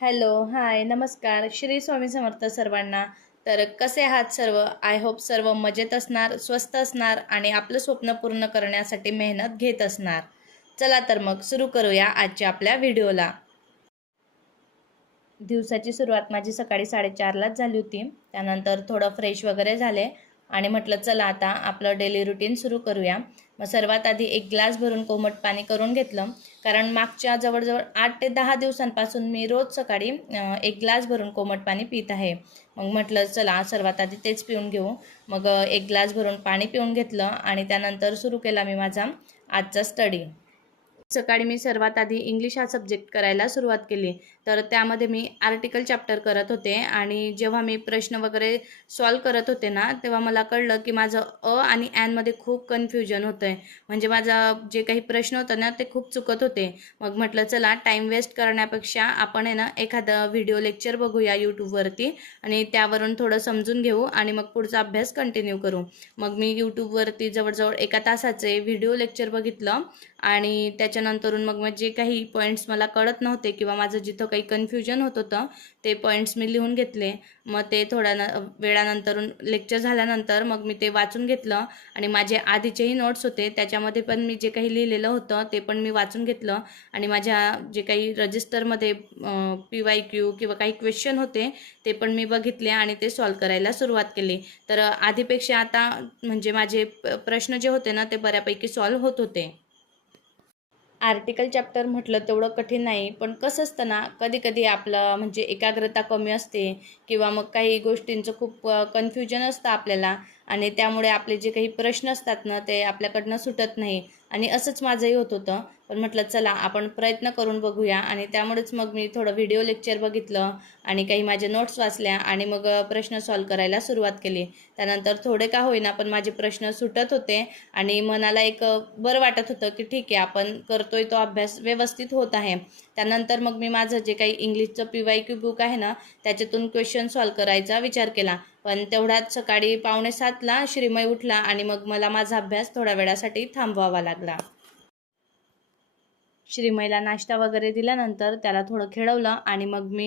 Hello, हाय, नमस्कार. श्री स्वामी समर्थ सर्वांना. तर कसे आहात सर्व? आय होप सर्व मजेत असणार, स्वस्त असणार आणि आपलं स्वप्न पूर्ण करण्यासाठी मेहनत घेत असणार. चला तर मग सुरू करूया आजच्या आपल्या व्हिडिओला. दिवसाची सुरुवात माझी सकाळी 4:30लाच झाली होती. त्यानंतर थोडं फ्रेश वगैरे झाले आणि म्हटलं चला आता आपलं डेली रुटीन सुरू करूया. मग सर्वात आधी एक ग्लास भरून कोमट पाणी करून घेतलं. कारण मागच्या जवळजवळ 8 ते 10 दिवसांपासून मी रोज सकाळी एक ग्लास भरून कोमट पाणी पित आहे. मग म्हटलं चला सर्वात आधी तेच पिऊन घेऊ. मग एक ग्लास भरून पाणी पिऊन घेतलं आणि त्यानंतर सुरू केला मी माझा आजचा स्टडी. सकाळी मी सर्वात आधी इंग्लिश हा सब्जेक्ट करायला सुरुवात केली. तर त्यामध्ये मी आर्टिकल चॅप्टर करत होते आणि जेव्हा मी प्रश्न वगैरे सॉल्व करत होते ना, तेव्हा मला कळलं की माझं आणि ॲनमध्ये खूप कन्फ्युजन होतं आहे. म्हणजे माझा जे काही प्रश्न होता ना, ते खूप चुकत होते. मग म्हटलं चला टाईम वेस्ट करण्यापेक्षा आपण आहे ना, एखादं व्हिडिओ लेक्चर बघूया यूट्यूबवरती आणि त्यावरून थोडं समजून घेऊ आणि मग पुढचा अभ्यास कंटिन्यू करू. मग मी यूट्यूबवरती जवळजवळ 1 तासाचे व्हिडिओ लेक्चर बघितलं आणि त्याच्यानंतरून मग जे काही पॉईंट्स मला कळत नव्हते किंवा माझं जिथं काही कन्फ्युजन होत होतं ते पॉईंट्स मी लिहून घेतले. मग ते वेळानंतरून लेक्चर झाल्यानंतर मग मी ते वाचून घेतलं आणि माझे आधीचेही नोट्स होते त्याच्यामध्ये पण मी जे काही लिहिलेलं होतं ते पण मी वाचून घेतलं आणि माझ्या जे काही रजिस्टरमध्ये PYQ किंवा काही क्वेश्चन होते ते पण मी बघितले आणि ते सॉल्व करायला सुरुवात केली. तर आधीपेक्षा आता म्हणजे माझे प्रश्न जे होते ना ते बऱ्यापैकी सॉल्व होत होते. आर्टिकल चॅप्टर म्हटलं तेवढं कठीण नाही, पण कसं असतं ना, कधी-कधी आपलं म्हणजे एकाग्रता कमी असते किंवा मग काही गोष्टींचं खूप कन्फ्युजन असतं आपल्याला आणि त्यामुळे आपले जे काही प्रश्न असतात ना, ते आपल्याकडनं सुटत नाही आणि असंच माझंही होत होतं. पण म्हटलं चला आपण प्रयत्न करून बघूया आणि त्यामुळेच मग मी थोडं व्हिडिओ लेक्चर बघितलं आणि काही माझ्या नोट्स वाचल्या आणि मग प्रश्न सॉल्व करायला सुरुवात केली. त्यानंतर थोडे का होईना पण माझे प्रश्न सुटत होते आणि मनाला एक बरं वाटत होतं की ठीक आहे आपण करतोय तो अभ्यास व्यवस्थित होत आहे. त्यानंतर मग मी माझं जे काही इंग्लिशचं PYQ बुक आहे ना त्याच्यातून क्वेश्चन सॉल्व करायचा विचार केला. पण तेवढ्यात सकाळी 6:45ला श्रीमय उठला आणि मग मला माझा अभ्यास थोड्या वेळासाठी थांबवावा लागला. श्रीमयला नाश्ता वगैरे दिल्यानंतर त्याला थोडं खेळवलं आणि मग मी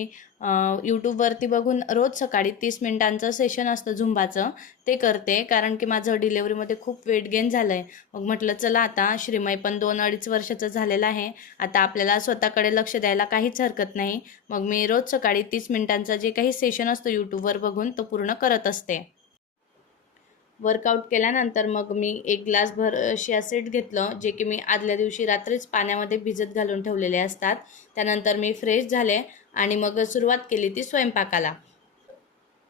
यूट्यूबवरती बघून रोज सकाळी 30 मिनिटांचं सेशन असतं झुंबाचं ते करते. कारण की माझं डिलेवरीमध्ये खूप वेट गेन झालं आहे. मग म्हटलं चला आता श्रीमय पण 2-2.5 वर्षाचं झालेलं आहे. आता आपल्याला स्वतःकडे लक्ष द्यायला काहीच हरकत नाही. मग मी रोज सकाळी 30 मिनिटांचं जे काही सेशन असतं यूट्यूबवर बघून तो पूर्ण करत असते. वर्कआउट केल्यानंतर मग मी एक ग्लासभर चिया सीड घेतलं, जे की मी आदल्या दिवशी रात्रीच पाण्यामध्ये भिजत घालून ठेवलेले असतात. त्यानंतर मी फ्रेश झाले आणि मग सुरुवात केली ती स्वयंपाकाला.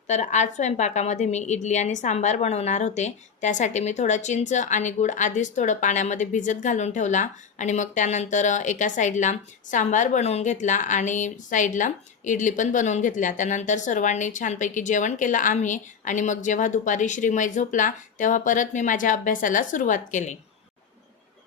तर आज स्वयंपाकामध्ये मी इडली आणि सांबार बनवणार होते. त्यासाठी मी थोडं चिंच आणि गूळ आधीच थोडं पाण्यामध्ये भिजत घालून ठेवला आणि मग त्यानंतर एका साईडला सांबार बनवून घेतला आणि साईडला इडली पण बनवून घेतल्या. त्यानंतर सर्वांनी छानपैकी जेवण केलं आम्ही आणि मग जेव्हा दुपारी श्रीमय झोपला तेव्हा परत मी माझ्या अभ्यासाला सुरुवात केली.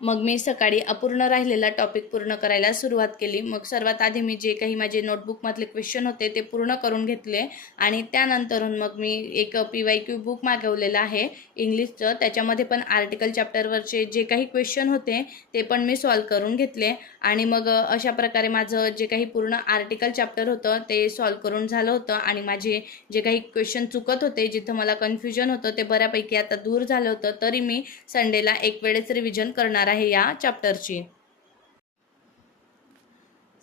मग मी सकाळी अपूर्ण राहिलेला टॉपिक पूर्ण करायला सुरुवात केली. मग सर्वात आधी मी जे काही माझे नोटबुकमधले क्वेश्चन होते ते पूर्ण करून घेतले आणि त्यानंतरून मग मी एक PYQ बुक मागवलेलं आहे इंग्लिशचं. त्याच्यामध्ये पण आर्टिकल चॅप्टरवरचे जे काही क्वेश्चन होते ते पण मी सॉल्व करून घेतले आणि मग अशा प्रकारे माझं जे काही पूर्ण आर्टिकल चॅप्टर होतं ते सॉल्व करून झालं होतं आणि माझे जे काही क्वेश्चन चुकत होते, जिथं मला कन्फ्युजन होतं ते बऱ्यापैकी आता दूर झालं होतं. तरी मी संडेला एक वेळेस रिव्हिजन करणार आहे या चॅप्टरची.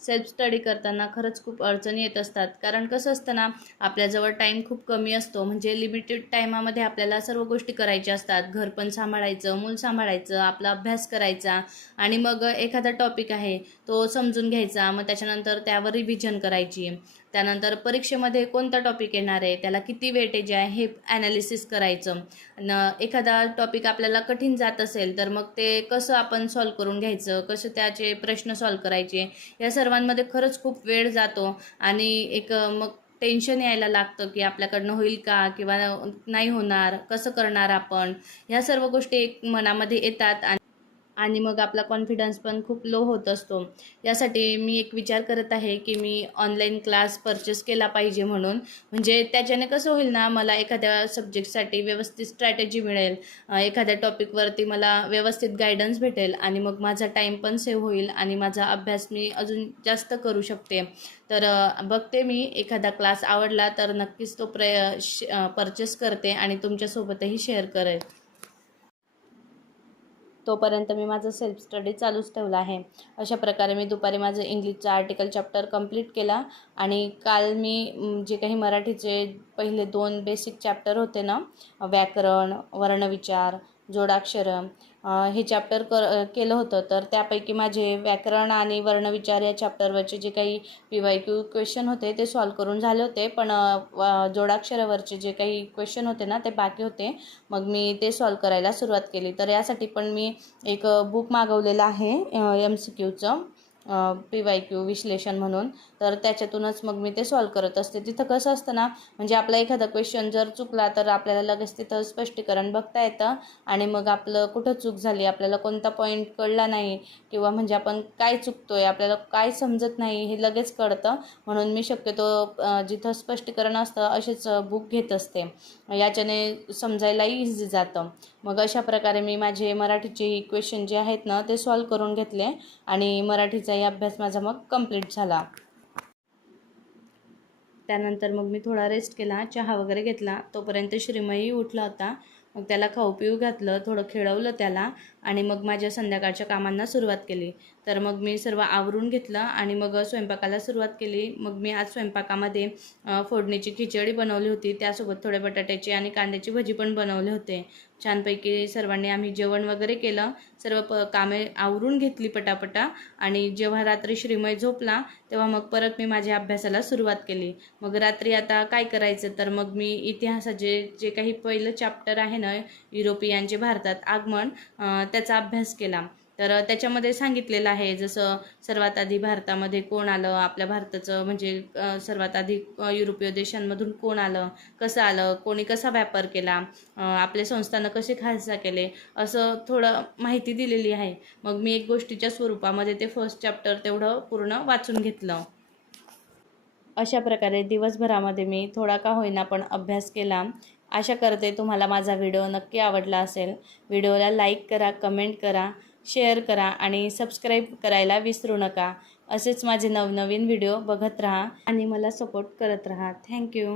सेल्फ स्टडी करताना खरंच खूप अडचणी येत असतात. कारण कसं असतं ना, आपल्याजवळ टाईम खूप कमी असतो. म्हणजे लिमिटेड टाईमामध्ये आपल्याला सर्व गोष्टी करायच्या असतात. घर पण सांभाळायचं, मूल सांभाळायचं, आपला अभ्यास करायचा आणि मग एखादा टॉपिक आहे तो समजून घ्यायचा. मग त्याच्यानंतर त्यावर रिव्हिजन करायची. त्यानंतर परीक्षेमध्ये कोणता टॉपिक येणार आहे, त्याला किती वेटेज आहे हे ॲनालिसिस करायचं. एखादा टॉपिक आपल्याला कठीण जात असेल तर मग ते कसं आपण सॉल्व करून घ्यायचं, कसं त्याचे प्रश्न सॉल्व करायचे, या सर्वांमध्ये खरंच खूप वेळ जातो आणि मग टेन्शन यायला लागतं की आपल्याकडनं होईल का किंवा नाही होणार, कसं करणार आपण, ह्या सर्व गोष्टी एक मनामध्ये येतात आणि मग आपला कॉन्फिडन्स पण खूप लो होत असतो. यासाठी मी एक विचार करत आहे की मी ऑनलाईन क्लास परचेस केला पाहिजे म्हणून. म्हणजे त्याच्याने कसं होईल ना, मला एखाद्या सब्जेक्टसाठी व्यवस्थित स्ट्रॅटेजी मिळेल, एखाद्या टॉपिकवरती मला व्यवस्थित गायडन्स भेटेल आणि मग माझा टाईम पण सेव्ह होईल आणि माझा अभ्यास मी अजून जास्त करू शकते. तर बघते मी एखादा क्लास आवडला तर नक्कीच तो परचेस करते आणि तुमच्यासोबतही शेअर करेल. तोपर्यंत मी माझं सेल्फ स्टडी चालूच ठेवला आहे. अशा प्रकारे मी दुपारी माझं इंग्लिशचा आर्टिकल चॅप्टर कंप्लीट केला आणि काल मी जे काही मराठीचे पहिले 2 बेसिक चॅप्टर होते ना, व्याकरण, वर्णविचार, जोडाक्षरं, हे चॅप्टर केलं होतं. तर त्यापैकी माझे व्याकरण आणि वर्णविचार या चॅप्टरवरचे जे काही PYQ क्वेश्चन होते ते सॉल्व करून झाले होते. पण जोडाक्षरावरचे जे काही क्वेश्चन होते ना ते बाकी होते. मग मी ते सॉल्व करायला सुरुवात केली. तर यासाठी पण मी एक बुक मागवलेलं आहे MCQचं, PYQ विश्लेषण म्हणून. तर त्याच्यातूनच मग मी ते सॉल्व करत असते. तिथं कसं असतं ना, म्हणजे आपला एखादा क्वेश्चन जर चुकला तर आपल्याला लगेच तिथं स्पष्टीकरण बघता येतं आणि मग आपलं कुठं चूक झाली, आपल्याला कोणता पॉईंट कळला नाही किंवा म्हणजे आपण काय चुकतोय, आपल्याला काय समजत नाही हे लगेच कळतं. म्हणून मी शक्यतो जिथं स्पष्टीकरण असतं असेच बुक घेत असते. याच्याने समजायलाही इझी जातं. मग अशा प्रकारे मी माझे मराठीचे क्वेश्चन जे आहेत ना ते सॉल्व करून घेतले आणि मराठीचाही अभ्यास माझा मग कंप्लीट झाला. त्यानंतर मग मी थोडा रेस्ट केला, चहा वगैरे घेतला. तोपर्यंत श्रीमयही उठला होता. मग त्याला खाऊ पिऊ घातलं, थोडं खेळवलं त्याला आणि मग माझ्या संध्याकाळच्या कामांना सुरुवात केली. तर मग मी सर्व आवरून घेतलं आणि मग स्वयंपाकाला सुरुवात केली. मग मी आज स्वयंपाकामध्ये फोडणीची खिचडी बनवली होती. त्यासोबत थोडे बटाट्याची आणि कांद्याची भजी पण बनवले होते. छानपैकी सर्वांनी आम्ही जेवण वगैरे केलं. सर्व कामे आवरून घेतली पटापटा आणि जेव्हा रात्री श्रीमय झोपला तेव्हा मग परत मी माझ्या अभ्यासाला सुरुवात केली. मग रात्री आता काय करायचं, तर मग मी इतिहासाचे जे काही पहिलं चॅप्टर आहे ना, युरोपियनचे भारतात आगमन, त्याचा अभ्यास केला. तर त्याच्यामध्ये सांगितलेलं आहे जसं सर्वात आधी भारतामध्ये कोण आलं, आपल्या भारताचं म्हणजे सर्वात आधी युरोपीय देशांमधून कोण आलं, कसं आलं, कोणी कसा व्यापार केला, आपले संस्थानं कसे खालसा केले, असं थोडं माहिती दिलेली आहे. मग मी एक गोष्टीच्या स्वरूपामध्ये ते फर्स्ट चॅप्टर तेवढं पूर्ण वाचून घेतलं. अशा प्रकारे दिवसभरामध्ये मी थोडा का होईना पण अभ्यास केला. आशा करते तुम्हाला माझा व्हिडिओ नक्की आवडला असेल. व्हिडिओला लाईक करा, कमेंट करा, शेअर करा आणि सबस्क्राईब करायला विसरू नका. असेच माझे नवनवीन व्हिडिओ बघत राहा आणि मला सपोर्ट करत राहा. थँक्यू.